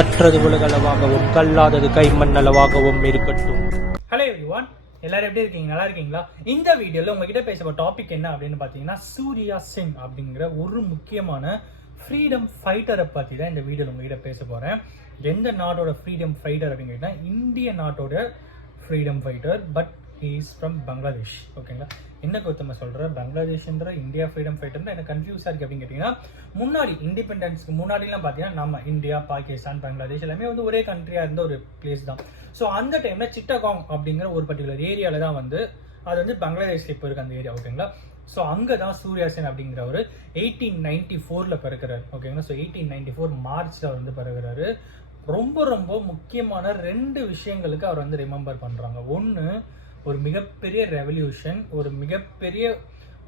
கற்றது உலகளவாகவும் கல்லாதது கைமண்ணளவாகவும் இருக்கட்டும். Hello everyone, எல்லாரும் எப்படி இருக்கீங்க? நல்லா இருக்கீங்களா? இந்த வீடியோல உங்ககிட்ட பேச டாபிக் என்ன அப்படின்னு பாத்தீங்கன்னா, சூர்யா சென் அப்படிங்கிற ஒரு முக்கியமான ஃப்ரீடம் ஃபைட்டரை பத்தி தான் இந்த வீடியோல உங்ககிட்ட பேச போறேன். எந்த நாட்டோட ஃப்ரீடம் ஃபைட்டர் அப்படின்னு கேட்டா, இந்திய நாட்டோட freedom fighter, but is from Bangladesh. ஓகேங்களா? என்ன கௌதம சொல்ற பங்களாதேஷ்ன்ற இந்தியா ஃப்ரீடம் ஃபைட்டர்னா எனக்கு கன்ஃபியூஸா இருக்கு அப்படின்னு கேட்டீங்கன்னா, முன்னாடி இண்டிபெண்டன்ஸ்க்கு முன்னாடிலாம் பார்த்தீங்கன்னா நம்ம இந்தியா, பாகிஸ்தான், பங்களாதேஷ் எல்லாமே வந்து ஒரே கண்ட்ரியா இருந்த ஒரு பிளேஸ் தான். ஸோ அந்த டைம்ல சிட்டகாங் அப்படிங்கிற ஒரு பர்டிகுலர் ஏரியால தான் வந்து அது வந்து பங்களாதேஷ்ல இப்போ இருக்கு அந்த ஏரியா. ஓகேங்களா? ஸோ அங்கே தான் சூர்யா சென் அப்படிங்கிற ஒரு 1894 பிறக்கிறாரு. ஓகேங்களா? ஸோ 1894 மார்ச்ல அவர் வந்து பிறகுறாரு. ரொம்ப ரொம்ப முக்கியமான 2 விஷயங்களுக்கு அவர் வந்து ரிமெம்பர் பண்றாங்க. ஒன்று, ஒரு மிகப்பெரிய ரெவல்யூஷன், ஒரு மிகப்பெரிய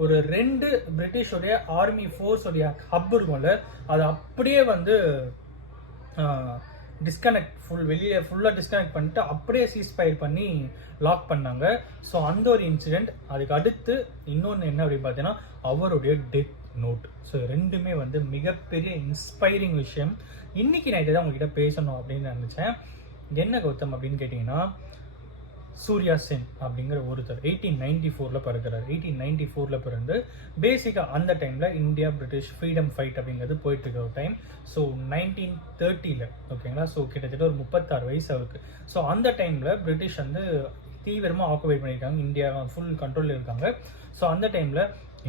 ஒரு 2 பிரிட்டிஷோடைய ஆர்மி ஃபோர்ஸ் உடைய ஹப் இருக்கும்ல, அது அப்படியே வந்து டிஸ்கனெக்ட் வெளியே ஃபுல்லாக டிஸ்கனெக்ட் பண்ணிட்டு அப்படியே சீஸ்ஃபயர் பண்ணி லாக் பண்ணாங்க. ஸோ அந்த ஒரு இன்சிடென்ட். அதுக்கு அடுத்து இன்னொன்று என்ன அப்படின்னு பார்த்தீங்கன்னா, அவருடைய டெத் நோட். ஸோ ரெண்டுமே வந்து மிகப்பெரிய இன்ஸ்பைரிங் விஷயம். இன்னைக்கு நான் இதை தான் உங்ககிட்ட பேசணும் அப்படின்னு நினச்சேன். என்ன கௌதம் அப்படின்னு கேட்டிங்கன்னா, சூர்யா சென் அப்படிங்கிற ஒருத்தர் 1894 பிறக்கிறார். 1894 பிறந்து பேசிக்காக அந்த டைம்ல இந்தியா பிரிட்டிஷ் ஃப்ரீடம் ஃபைட் அப்படிங்கிறது போயிட்டு இருக்க ஒரு டைம். ஸோ 1930 ஓகேங்களா? ஸோ கிட்டத்தட்ட ஒரு 36 வயசு அவருக்கு. ஸோ அந்த டைம்ல பிரிட்டிஷ் வந்து தீவிரமாக ஆக்குபை பண்ணியிருக்காங்க, இந்தியா ஃபுல் கண்ட்ரோலில் இருக்காங்க. ஸோ அந்த டைம்ல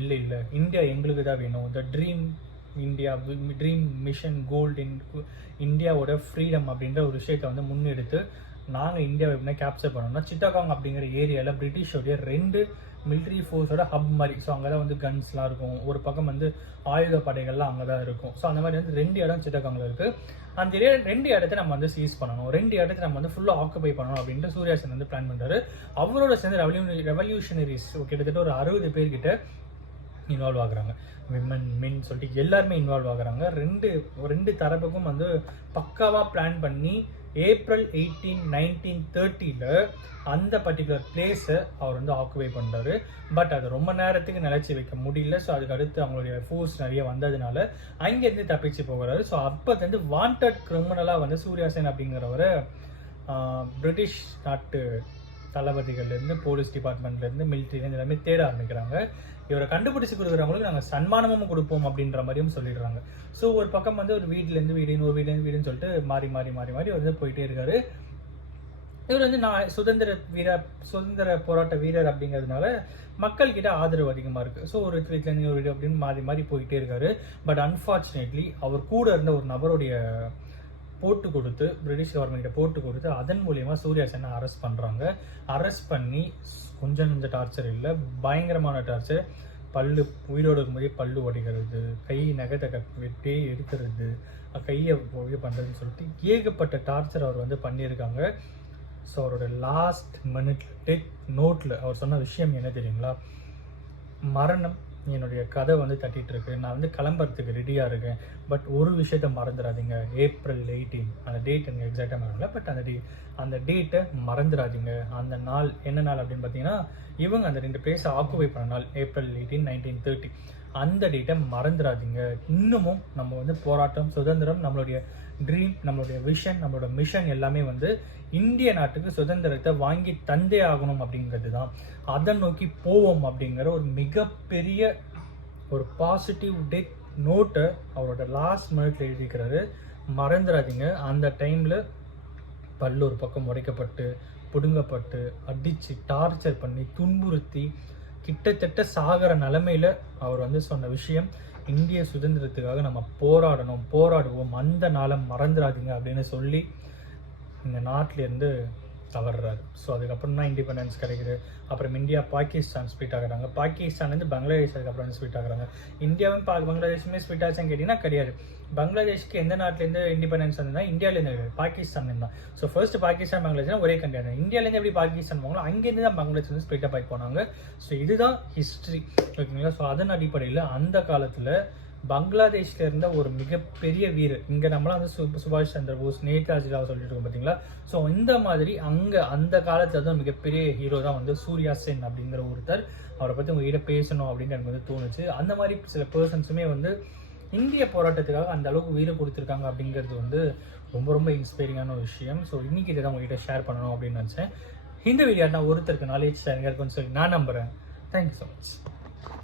இல்லை இந்தியா எங்களுக்கு தான் வேணும், the dream India, dream mission gold in இந்தியாவோட ஃப்ரீடம் அப்படின்ற ஒரு விஷயத்தை வந்து முன்னெடுத்து நாங்கள் இந்தியாவை எப்படின்னா கேப்சர் பண்ணோம்னா, சிட்டகாங் அப்படிங்கிற ஏரியாவில் பிரிட்டிஷோடைய 2 மிலிட்ரி ஃபோர்ஸோட ஹப் மாதிரி. ஸோ அங்கே தான் வந்து கன்ஸ்லாம் இருக்கும், ஒரு பக்கம் வந்து ஆயுத படைகள்லாம் அங்கே தான் இருக்கும். ஸோ அந்த மாதிரி வந்து 2 இடம் சிட்டகாங்கில் இருக்குது. அந்த 2 இடத்த நம்ம வந்து சீஸ் பண்ணணும், 2 இடத்த நம்ம வந்து ஃபுல்லாக ஆக்குபை பண்ணணும் அப்படின்ட்டு சூர்யா சென் வந்து பிளான் பண்ணுறாரு. அவரோட சேர்ந்து ரெவல்யூஷனரிஸ் கிட்டத்தட்ட ஒரு 60 பேர்கிட்ட இன்வால்வ் ஆகுறாங்க. விமன், மென் சொல்லிட்டு எல்லாருமே இன்வால்வ் ஆகுறாங்க. 2 தரப்புக்கும் வந்து பக்காவாக பிளான் பண்ணி ஏப்ரல் 18, 1930 அந்த பர்டிகுலர் பிளேஸை அவர் வந்து ஆக்குபை பண்ணுறாரு. பட் அது ரொம்ப நேரத்துக்கு நிலைச்சி வைக்க முடியல. ஸோ அதுக்கு அடுத்து அவங்களுடைய ஃபோர்ஸ் நிறைய வந்ததுனால அங்கேருந்து தப்பிச்சு போகிறாரு. ஸோ அப்போ வந்து வாண்டட் கிரிமினலாக வந்து சூர்யா சென் அப்படிங்கிறவரை பிரிட்டிஷ் நாட்டு தளபதிகள்லேருந்து, போலீஸ் டிபார்ட்மெண்ட்லேருந்து, மிலிட்ரிலேருந்து எல்லாமே தேட ஆரம்பிக்கிறாங்க. இவரை கண்டுபிடிச்சு கொடுக்குறவங்களுக்கு நாங்கள் சன்மானமும் கொடுப்போம் அப்படின்ற மாதிரியும் சொல்லிடுறாங்க. ஸோ ஒரு பக்கம் வந்து ஒரு வீட்டிலேருந்து வீடு, இன்னொரு வீடுலேருந்து வீடுன்னு சொல்லிட்டு மாறி மாறி மாறி மாறி வந்து போயிட்டே இருக்காரு. இவர் வந்து நான் சுதந்திர போராட்ட வீரர் அப்படிங்கிறதுனால மக்கள் கிட்ட ஆதரவு அதிகமாக இருக்குது. ஸோ ஒரு வீட்டிலேருந்து ஒரு வீடு அப்படின்னு மாறி மாறி போயிட்டே இருக்காரு. பட் அன்ஃபார்ச்சுனேட்லி அவர் கூட இருந்த ஒரு நபருடைய போட்டு கொடுத்து, பிரிட்டிஷ் கவர்மெண்ட்டை போட்டு கொடுத்து, அதன் மூலியமாக சூர்யா சென்னை அரெஸ்ட் பண்ணுறாங்க. அரெஸ்ட் பண்ணி கொஞ்சம் டார்ச்சர் இல்லை, பயங்கரமான டார்ச்சர். உயிரோடு இருக்கும்போதே பல்லு உடைக்கிறது, கை நகத்தை வெட்டி எடுக்கிறது, கையை பண்ணுறதுன்னு சொல்லிட்டு ஏகப்பட்ட டார்ச்சர் அவர் வந்து பண்ணியிருக்காங்க. ஸோ அவரோட லாஸ்ட் மினிட் டெத் நோட்டில் அவர் சொன்ன விஷயம் என்ன தெரியுங்களா? மரணம் என்னுடைய கதை வந்து தட்டிட்டு இருக்கு, நான் வந்து கிளம்புறதுக்கு ரெடியாக இருக்கேன், பட் ஒரு விஷயத்த மறந்துடாதீங்க, ஏப்ரல் 18 அந்த டேட் எனக்கு எக்ஸாக்டாக மறக்கல, பட் அந்த டேட்டை மறந்துடாதீங்க. அந்த நாள் என்ன நாள் அப்படின்னு பார்த்தீங்கன்னா, இவங்க அந்த 2 பிளேஸை ஆக்குபை பண்ண நாள் ஏப்ரல் 18, 1930. அந்த டேட்டை மறந்துடாதீங்க. இன்னமும் நம்ம வந்து போராட்டம், சுதந்திரம், நம்மளுடைய ட்ரீம், நம்மளுடைய விஷன், நம்மளோட மிஷன் எல்லாமே வந்து இந்திய நாட்டுக்கு சுதந்திரத்தை வாங்கி தந்தே ஆகணும் அப்படிங்கிறது தான். அதை நோக்கி போவோம் அப்படிங்கிற ஒரு மிகப்பெரிய ஒரு பாசிட்டிவ் டெத் நோட்டை அவரோட லாஸ்ட் மினிட்ல எழுதிக்கிறாரு. மறந்துடாதீங்க. அந்த டைம்ல பல்லு ஒரு பக்கம் உடைக்கப்பட்டு, புடுங்கப்பட்டு, அடிச்சு டார்ச்சர் பண்ணி, துன்புறுத்தி, கிட்டத்தட்ட சாகிற நிலைமையில அவர் வந்து சொன்ன விஷயம், இந்திய சுதந்திரத்துக்காக நம்ம போராடுவோம், அந்த நாளை மறந்துடாதீங்க அப்படின்னு சொல்லி இந்த நாட்டிலேருந்து தவறுறாரு. ஸோ அதுக்கப்புறம் தான் இண்டிபெண்டன்ஸ் கிடைக்குது. அப்புறம் இந்தியா பாகிஸ்தான் ஸ்பிட் ஆகுறாங்க, பாகிஸ்தான்லேருந்து பங்களாதேஷ் அதுக்கப்புறம் ஸ்பிட் ஆகுறாங்க. இந்தியாவும் பங்களாதேஷுமே ஸ்பிட் ஆச்சுன்னு கேட்டிங்கன்னா கிடையாது. பங்களாதேஷ்க்கு எந்த நாட்டிலேருந்து இண்டிபெண்டன்ஸ் வந்ததுன்னா இந்தியாவிலேருந்து, பாகிஸ்தான்லேருந்து தான். ஸோ ஃபர்ஸ்ட் பாகிஸ்தான், பங்களாதேஷ் ஒரே கண்ட்ரி தான். இந்தியாவிலேருந்து எப்படி பாகிஸ்தான் போங்களோ அங்கேருந்து தான் பங்களாதேஷ் வந்து ஸ்பிட் அப் ஆகி போனாங்க. ஸோ இதுதான் ஹிஸ்ட்ரி. ஓகேங்களா? ஸோ அதன் அடிப்படையில் அந்த காலத்தில் பங்களாதேஷ்ல இருந்த ஒரு மிகப்பெரிய வீரர், இங்கே நம்மளாம் வந்து சுபாஷ் சந்திர போஸ், நேதாஜிலாம் சொல்லிட்டு இருக்கோம் பார்த்தீங்களா? ஸோ இந்த மாதிரி அங்கே அந்த காலத்தில் தான் மிகப்பெரிய ஹீரோ தான் வந்து சூர்யா சென் அப்படிங்கிற ஒருத்தர். அவரை பற்றி உங்ககிட்ட பேசணும் அப்படின்னு எனக்கு வந்து தோணுச்சு. அந்த மாதிரி சில பர்சன்ஸுமே வந்து இந்திய போராட்டத்துக்காக அந்த அளவுக்கு உயிரை கொடுத்துருக்காங்க அப்படிங்கிறது வந்து ரொம்ப ரொம்ப இன்ஸ்பைரிங்கான ஒரு விஷயம். ஸோ இன்னைக்கு இதை தான் உங்ககிட்ட ஷேர் பண்ணணும் அப்படின்னு நினச்சேன். இந்த வீடியோ நான் ஒருத்தருக்கு நாலேஜ் இருக்குன்னு சொல்லி நான் நம்புகிறேன். Thank you so much.